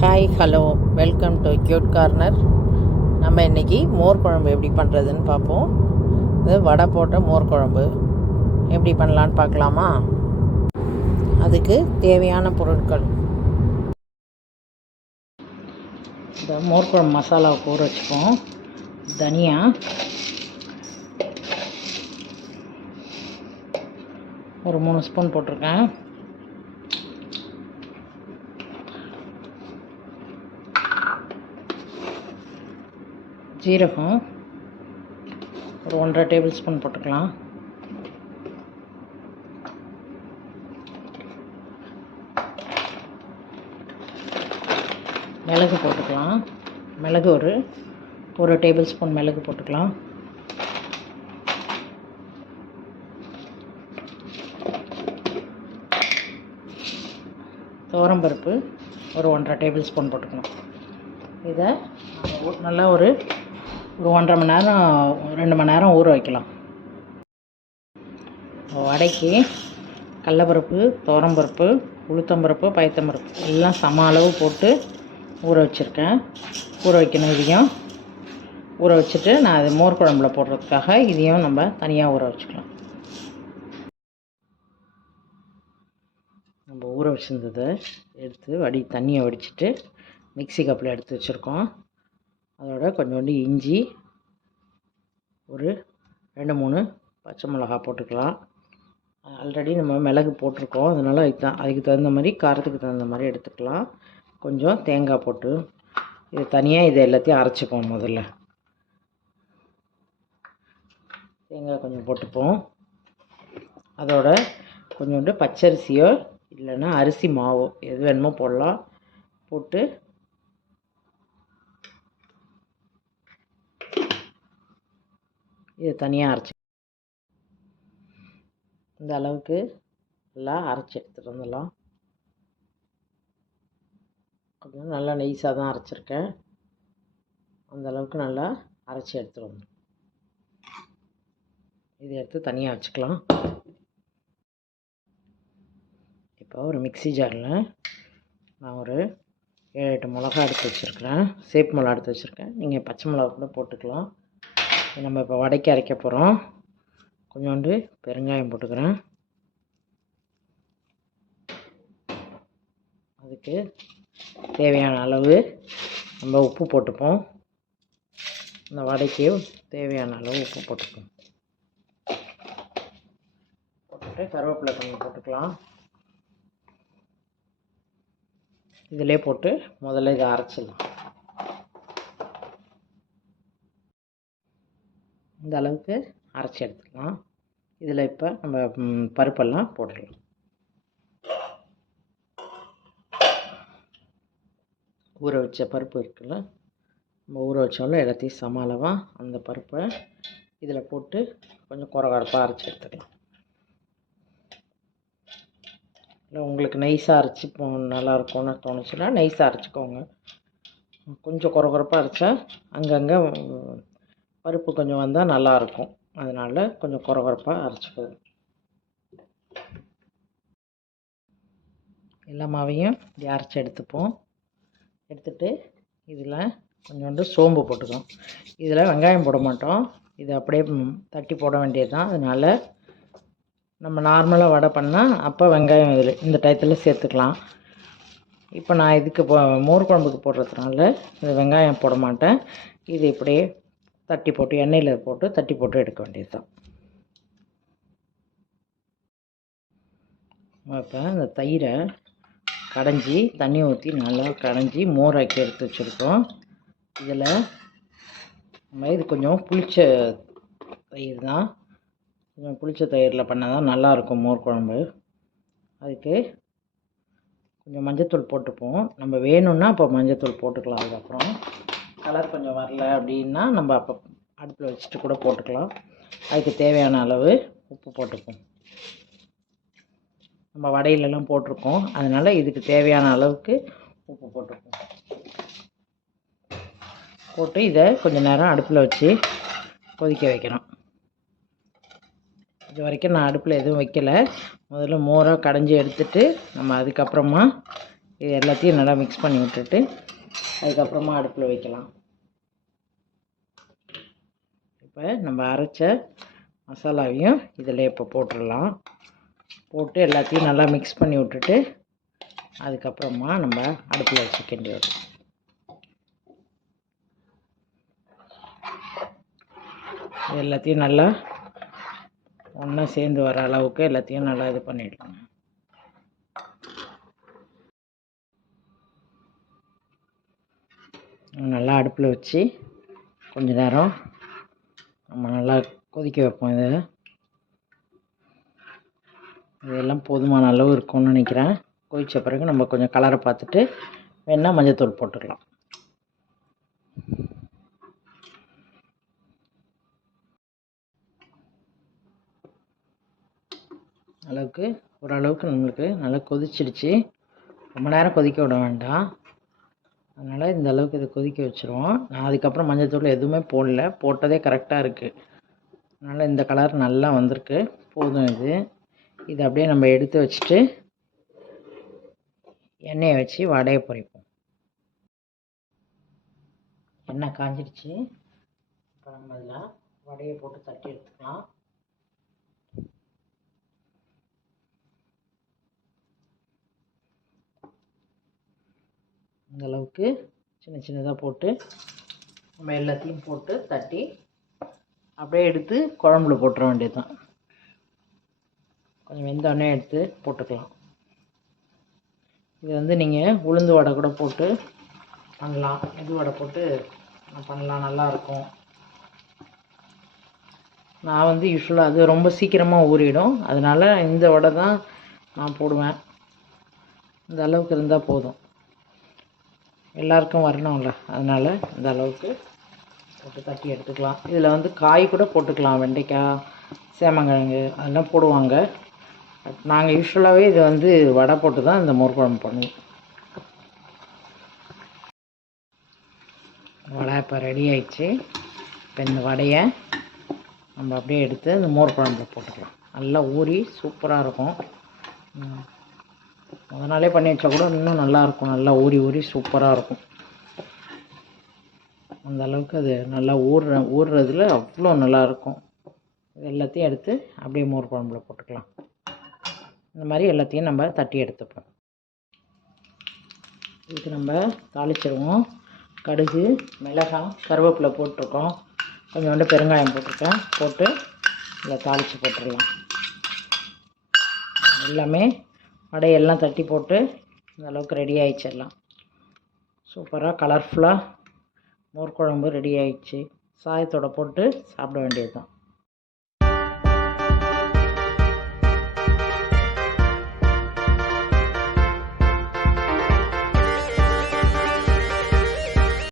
Hi hello welcome to cute corner. நம்ம இன்றைக்கி மோர் குழம்பு எப்படி பண்ணுறதுன்னு பார்ப்போம். இது வடை போட்ட மோர் குழம்பு எப்படி பண்ணலான்னு பார்க்கலாமா? அதுக்கு தேவையான பொருட்கள்: இந்த மோர் குழம்பு மசாலாவை ஊற வச்சுப்போம். தனியா ஒரு 3 ஸ்பூன் போட்டிருக்கேன். ஜீரகம் ஒரு 1.5 டேபிள் ஸ்பூன் போட்டுக்கலாம். மிளகு போட்டுக்கலாம். மிளகு ஒரு டேபிள் ஸ்பூன் மிளகு போட்டுக்கலாம். துவரம்பருப்பு ஒரு 1.5 டேபிள் ஸ்பூன் போட்டுக்கணும். இதை நல்லா ஒரு 1.5 மணி நேரம் 2 மணி நேரம் ஊற வைக்கலாம். வடைக்கு கடலப்பருப்பு, துவரம்பருப்பு, உளுத்தம்பருப்பு, பயத்தம்பருப்பு எல்லாம் சம அளவு போட்டு ஊற வச்சுருக்கேன். ஊற வைக்கணும். இதையும் ஊற வச்சுட்டு நான் அது மோர் குழம்புல போடுறதுக்காக இதையும் நம்ம தனியாக ஊற வச்சுக்கலாம். நம்ம ஊற வச்சுருந்ததை எடுத்து தண்ணியை வடிச்சிட்டு மிக்ஸி கப்பில் எடுத்து வச்சுருக்கோம். அதோட கொஞ்சோண்டு இஞ்சி, ஒரு 2-3 பச்சை மிளகா போட்டுக்கலாம். ஆல்ரெடி நம்ம மிளகு போட்டிருக்கோம், அதனால் அதுக்கு தகுந்த மாதிரி காரத்துக்கு தகுந்த மாதிரி எடுத்துக்கலாம். கொஞ்சம் தேங்காய் போட்டு இது தனியாக இதை எல்லாத்தையும் அரைச்சிப்போம். முதல்ல தேங்காய் கொஞ்சம் போட்டுப்போம். அதோட கொஞ்சோண்டு பச்சரிசியோ இல்லைன்னா அரிசி மாவோ எது வேணுமோ போடலாம். போட்டு இது தனியாக அரைச்சி இந்த அளவுக்கு எல்லாம் அரைச்சி எடுத்துகிட்டு வந்துடலாம். அப்படின்னா நல்லா நைஸாக தான் அரைச்சிருக்கேன். அந்த அளவுக்கு நல்லா அரைச்சி எடுத்துகிட்டு வந்துடும். இதை எடுத்து தனியாக வச்சுக்கலாம். இப்போ ஒரு மிக்ஸி ஜாரில் நான் ஒரு 7-8 மிளகா எடுத்து வச்சுருக்கிறேன். சேப்பு மிளகா எடுத்து வச்சுருக்கேன். நீங்கள் பச்சை மிளகா கூட போட்டுக்கலாம். நம்ம இப்போ வடைக்கு அரைக்க போகிறோம். கொஞ்சோண்டு பெருங்காயம் போட்டுக்கிறேன். அதுக்கு தேவையான அளவு நம்ம உப்பு போட்டுப்போம். இந்த வடைக்கு தேவையான அளவு உப்பு போட்டுப்போம். போட்டுட்டு கருவேப்பிலை கொஞ்சம் போட்டுக்கலாம். இதிலே போட்டு முதல்ல இதை அரைச்சிடலாம். இந்த அளவுக்கு அரைச்சி எடுத்துக்கலாம். இதில் இப்போ நம்ம பருப்பெல்லாம் போட்டுடலாம். ஊற வச்ச பருப்பு இருக்குல்ல, நம்ம ஊற வச்சாலும் எல்லாத்தையும் சம அளவாக அந்த பருப்பை இதில் போட்டு கொஞ்சம் குறகுறப்பாக அரைச்சி எடுத்துக்கலாம். இல்லை உங்களுக்கு நைஸாக அரைச்சி நல்லாயிருக்கும்னு தோணுச்சுன்னா நைஸாக அரைச்சிக்கோங்க. கொஞ்சம் குறகுறப்பாக அரைச்சா அங்கங்கே பருப்பு கொஞ்சம் வந்தால் நல்லாயிருக்கும். அதனால் கொஞ்சம் குறகுறப்பாக அரைச்சிக்குது. எல்லா மாவையும் இப்படி அரைச்சி எடுத்துப்போம். எடுத்துட்டு இதில் கொஞ்சோண்டு சோம்பு போட்டுக்கோம். இதில் வெங்காயம் போட மாட்டோம். இது அப்படியே தட்டி போட வேண்டியது தான். அதனால் நம்ம நார்மலாக வடை பண்ணால் அப்போ வெங்காயம் இந்த டயத்தில் சேர்த்துக்கலாம். இப்போ நான் இதுக்கு மோர் குழம்புக்கு போடுறதுனால இது வெங்காயம் போட மாட்டேன். இது இப்படியே தட்டி போட்டு எண்ணெயில் போட்டு தட்டி போட்டு எடுக்க வேண்டியது தான். இப்போ இந்த தயிரை கடைஞ்சி தண்ணி ஊற்றி நல்லா கடைஞ்சி மோராக்கி எடுத்து வச்சுருக்கோம். இதில் நம்ம இது கொஞ்சம் புளிச்ச தயிர் தான். கொஞ்சம் புளிச்ச தயிரில் பண்ணால் தான் நல்லாயிருக்கும் மோர் குழம்பு. அதுக்கு கொஞ்சம் மஞ்சத்தூள் போட்டுப்போம். நம்ம வேணும்னா அப்போ மஞ்சத்தூள் போட்டுக்கலாம். அதுக்கப்புறம் கலர் கொஞ்சம் வரல அப்படின்னா நம்ம அப்போ அடுப்பில் வச்சுட்டு கூட போட்டுக்கலாம். அதுக்கு தேவையான அளவு உப்பு போட்டுப்போம். நம்ம வடையிலெல்லாம் போட்டிருக்கோம், அதனால் இதுக்கு தேவையான அளவுக்கு உப்பு போட்டுப்போம். போட்டு இதை கொஞ்சம் நேரம் அடுப்பில் வச்சு கொதிக்க வைக்கணும். இது வரைக்கும் நான் அடுப்பில் எதுவும் வைக்கலை. முதல்ல மோரை கடைஞ்சி எடுத்துட்டு நம்ம அதுக்கப்புறமா இது எல்லாத்தையும் நல்லா மிக்ஸ் பண்ணி விட்டுட்டு அதுக்கப்புறமா அடுப்பில் வைக்கலாம். இப்போ நம்ம அரைச்ச மசாலாவையும் இதில் இப்போ போட்டுடலாம். போட்டு எல்லாத்தையும் நல்லா மிக்ஸ் பண்ணி விட்டுட்டு அதுக்கப்புறமா நம்ம அடுப்பில் வச்சுக்க வேண்டியது. எல்லாத்தையும் நல்லா ஒன்றா சேர்ந்து வர அளவுக்கு எல்லாத்தையும் நல்லா இது பண்ணிடலாம். நல்லா அடுப்பில் வச்சு கொஞ்ச நேரம் நம்ம நல்லா கொதிக்க வைப்போம். இதெல்லாம் போதுமான அளவு இருக்கும்னு நினைக்கிறேன். கொதித்த பிறகு நம்ம கொஞ்சம் கலரை பார்த்துட்டு வேணால் மஞ்சள்தூள் போட்டுக்கலாம். ஓரளவுக்கு நம்மளுக்கு நல்லா கொதிச்சிடுச்சு. ரொம்ப நேரம் கொதிக்க விட வேண்டாம். அதனால் இந்த அளவுக்கு இதை கொதிக்க வச்சுருவோம். நான் அதுக்கப்புறம் மஞ்சள்தூள் எதுவுமே போடல, போட்டதே கரெக்டாக இருக்குது. அதனால் இந்த கலர் நல்லா வந்திருக்கு, போதும். இது அப்படியே நம்ம எடுத்து வச்சுட்டு எண்ணெயை வச்சு வடையை பொரிப்போம். எண்ணெய் காஞ்சிடுச்சு. இப்போ நம்ம அதில் வடையை போட்டு தட்டி எடுத்துக்கலாம். இந்த அளவுக்கு சின்ன சின்னதாக போட்டு நம்ம எல்லாத்தையும் போட்டு தட்டி அப்படியே எடுத்து குழம்புல போட்டுற வேண்டியது தான். கொஞ்சம் வெந்தோடனே எடுத்து போட்டுக்கலாம். இது நீங்கள் உளுந்து வடை கூட போட்டு பண்ணலாம், இது வடை போட்டு பண்ணலாம், நல்லாயிருக்கும். நான் யூஸ்வலாக அது ரொம்ப சீக்கிரமாக ஊறிடும், அதனால் இந்த வடை தான் நான் போடுவேன். இந்த அளவுக்கு இருந்தால் போதும், எல்லாருக்கும் வரணும்ல, அதனால் இந்த அளவுக்கு போட்டு தட்டி எடுத்துக்கலாம். இதில் காய் கூட போட்டுக்கலாம், வெண்டைக்காய், சேமங்கிழங்கு அதெல்லாம் போடுவாங்க. பட் நாங்கள் யூஸ்வலாகவே இது வடை போட்டு தான் இந்த மோர் குழம்பு பண்ணுவோம். வடை இப்போ ரெடி ஆயிடுச்சு. இப்போ இந்த வடையை நம்ம அப்படியே எடுத்து இந்த மோர் குழம்புல போட்டுக்கலாம். நல்லா ஊறி சூப்பராக இருக்கும். முத நாளே பண்ணி வச்சா கூட இன்னும் நல்லாயிருக்கும். நல்லா ஊறி சூப்பராக இருக்கும். அந்த அளவுக்கு அது நல்லா ஊறுறதுல அவ்வளோ நல்லாயிருக்கும். இது எல்லாத்தையும் எடுத்து அப்படியே மோர் குழம்புல போட்டுக்கலாம். இந்த மாதிரி எல்லாத்தையும் நம்ம தட்டி எடுத்துப்போம். இதுக்கு நம்ம தாளிச்சிடுவோம். கடுகு, மிளகாய், கருவேப்பிலை போட்டிருக்கோம். கொஞ்சோண்டு பெருங்காயம் போட்டிருக்கேன். போட்டு இதில் தாளித்து போட்டுடலாம். எல்லாமே வடையெல்லாம் தட்டி போட்டு இந்த அளவுக்கு ரெடி ஆகிடுச்சிடலாம். சூப்பராக கலர்ஃபுல்லாக மோர் குழம்பு ரெடி ஆகிடுச்சு. சாதத்தோடு போட்டு சாப்பிட வேண்டியது தான்.